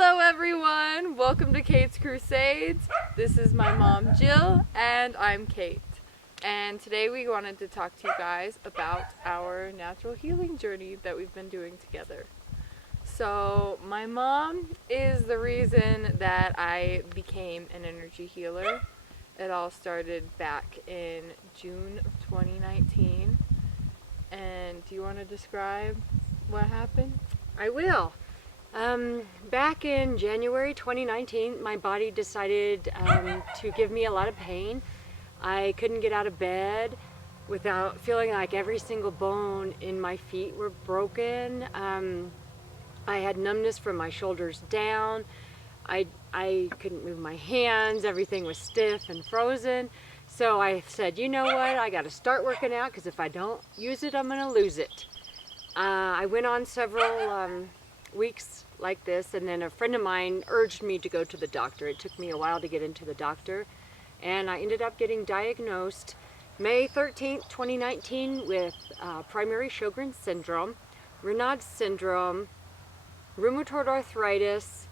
Hello everyone, welcome to Kate's Crusades. This is my mom Jill and I'm Kate. And today we wanted to talk to you guys about our natural healing journey that we've been doing together. So my mom is the reason that I became an energy healer. It all started back in June of 2019. And do you want to describe what happened? I will. Back in January 2019, my body decided to give me a lot of pain. I couldn't get out of bed without feeling like every single bone in my feet were broken. I had numbness from my shoulders down. I couldn't move my hands. Everything was stiff and frozen. So I said, you know what? I got to start working out because if I don't use it, I'm going to lose it. I went on several weeks like this, and then a friend of mine urged me to go to the doctor. It took me a while to get into the doctor, and I ended up getting diagnosed May 13th, 2019 with primary Sjogren's syndrome, Raynaud's syndrome, rheumatoid arthritis,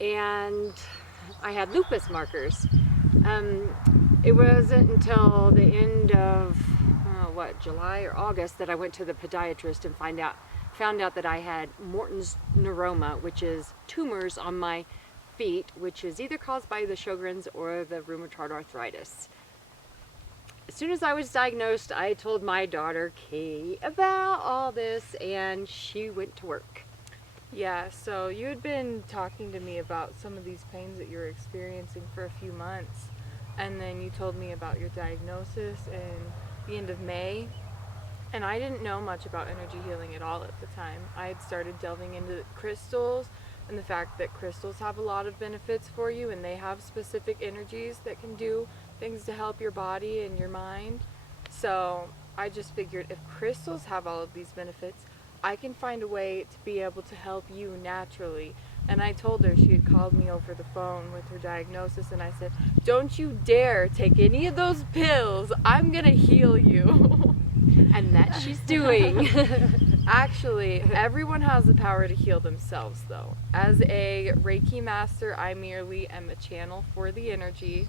and I had lupus markers. It wasn't until the end of July or August that I went to the podiatrist and found out that I had Morton's neuroma, which is tumors on my feet, which is either caused by the Sjogren's or the rheumatoid arthritis. As soon as I was diagnosed, I told my daughter Kate about all this, and she went to work. Yeah, so you had been talking to me about some of these pains that you were experiencing for a few months, and then you told me about your diagnosis in the end of May. And I didn't know much about energy healing at all at the time. I had started delving into crystals and the fact that crystals have a lot of benefits for you, and they have specific energies that can do things to help your body and your mind. So I just figured if crystals have all of these benefits, I can find a way to be able to help you naturally. And I told her, she had called me over the phone with her diagnosis, and I said, don't you dare take any of those pills. I'm gonna heal you. And that she's doing. Actually, everyone has the power to heal themselves, though. As a Reiki master, I merely am a channel for the energy,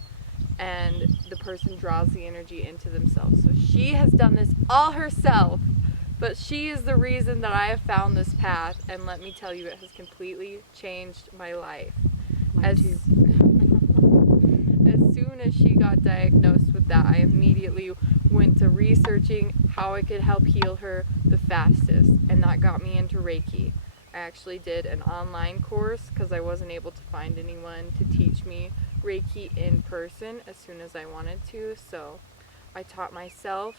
and the person draws the energy into themselves. So she has done this all herself, but she is the reason that I have found this path, and let me tell you, it has completely changed my life. As soon as she got diagnosed with that, I immediately went to researching how I could help heal her the fastest, and that got me into Reiki. I actually did an online course because I wasn't able to find anyone to teach me Reiki in person as soon as I wanted to, so I taught myself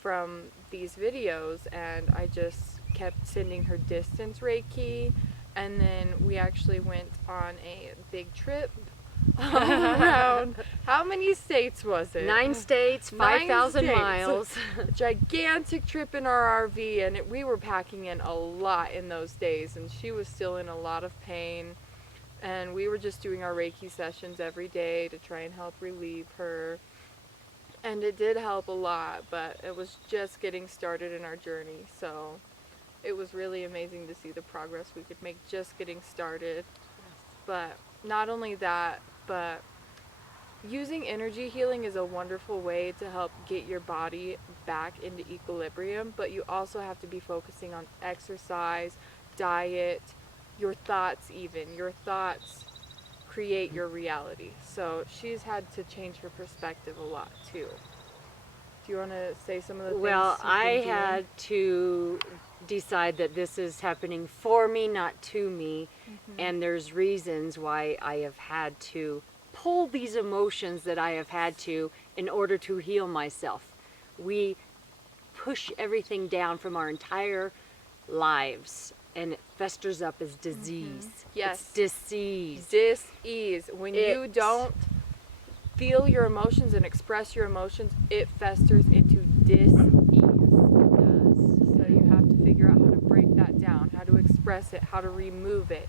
from these videos, and I just kept sending her distance Reiki, and then we actually went on a big trip around, how many states was it? 9 states, 5,000 miles. A gigantic trip in our RV, and we were packing in a lot in those days, and she was still in a lot of pain, and we were just doing our Reiki sessions every day to try and help relieve her. And it did help a lot, but it was just getting started in our journey, so it was really amazing to see the progress we could make just getting started. But not only that, but using energy healing is a wonderful way to help get your body back into equilibrium, but you also have to be focusing on exercise, diet, your thoughts even. Your thoughts create your reality. So she's had to change her perspective a lot too. Do you want to say some of the things? Well, I had to decide that this is happening for me, not to me. And there's reasons why I have had to pull these emotions that I have had to in order to heal myself. We push everything down from our entire lives, and it festers up as disease. Yes. It's disease. Dis-ease. When you don't feel your emotions and express your emotions, it festers into dis-ease. So you have to figure out how to break that down, how to express it, how to remove it.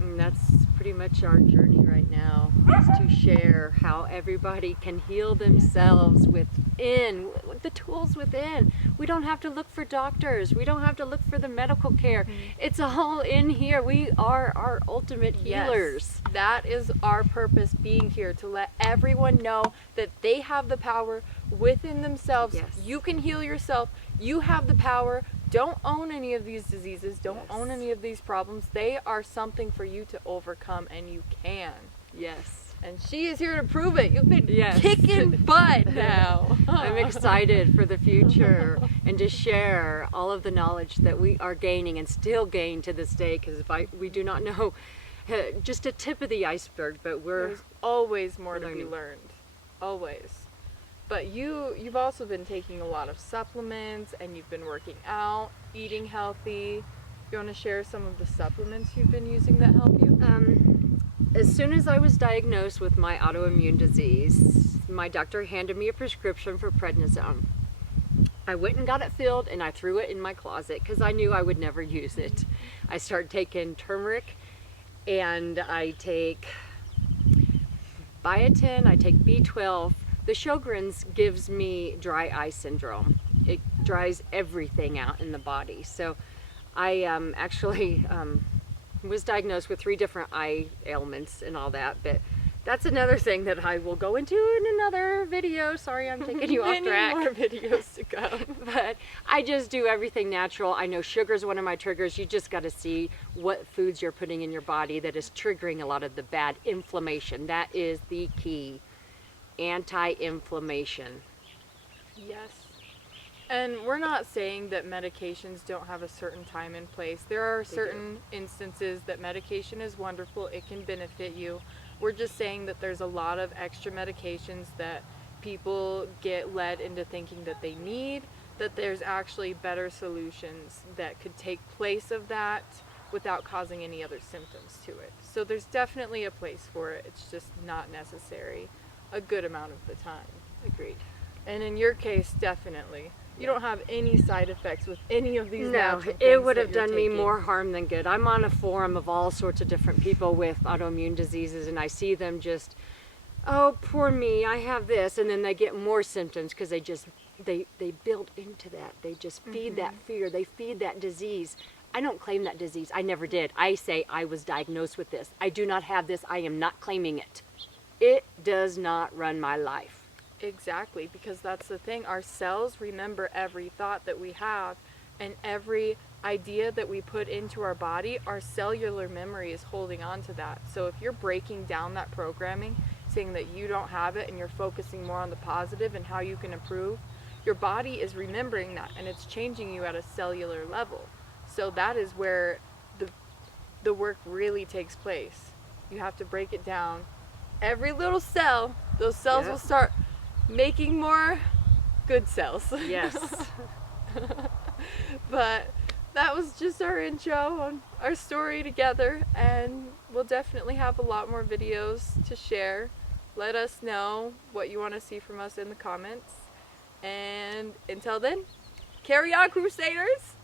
And that's pretty much our journey right now, is to share how everybody can heal themselves within, the tools within. We don't have to look for doctors. We don't have to look for the medical care. It's all in here. We are our ultimate healers. Yes, that is our purpose being here, to let everyone know that they have the power within themselves. Yes. You can heal yourself. You have the power. Don't own any of these diseases. Don't Yes. own any of these problems. They are something for you to overcome, and you can. Yes. And she is here to prove it. You've been Yes. kicking butt now. I'm excited for the future and to share all of the knowledge that we are gaining and still gain to this day, because we do not know just a tip of the iceberg, but There's always more to be learning. learned. Always. But you've also been taking a lot of supplements, and you've been working out, eating healthy. You want to share some of the supplements you've been using that help you? As soon as I was diagnosed with my autoimmune disease, my doctor handed me a prescription for prednisone. I went and got it filled, and I threw it in my closet because I knew I would never use it. I started taking turmeric, and I take biotin, I take B12. The Sjogren's gives me dry eye syndrome. It dries everything out in the body. So I actually was diagnosed with 3 different eye ailments and all that, but that's another thing that I will go into in another video. Sorry, I'm taking you off track. Many more videos to come. But I just do everything natural. I know sugar is one of my triggers. You just got to see what foods you're putting in your body that is triggering a lot of the bad inflammation. That is the key. Anti-inflammation. Yes. And we're not saying that medications don't have a certain time and place. There are certain instances that medication is wonderful. It can benefit you. We're just saying that there's a lot of extra medications that people get led into thinking that they need, that there's actually better solutions that could take place of that without causing any other symptoms to it. So there's definitely a place for it. It's just not necessary a good amount of the time. Agreed. And in your case, definitely. You don't have any side effects with any of these No, natural it things would that have you're done me taking. more harm than good. I'm on a forum of all sorts of different people with autoimmune diseases, and I see them just, oh, poor me, I have this, and then they get more symptoms because they build into that. They just feed that fear. They feed that disease. I don't claim that disease. I never did. I say I was diagnosed with this. I do not have this. I am not claiming it. It does not run my life. Exactly, because that's the thing. Our cells remember every thought that we have, and every idea that we put into our body, our cellular memory is holding on to that. So if you're breaking down that programming, saying that you don't have it, and you're focusing more on the positive and how you can improve, your body is remembering that, and it's changing you at a cellular level. So that is where the work really takes place. You have to break it down. Every little cell, those cells Yep. will start making more good cells. Yes. But that was just our intro on our story together, and we'll definitely have a lot more videos to share. Let us know what you want to see from us in the comments. And until then, carry on, Crusaders!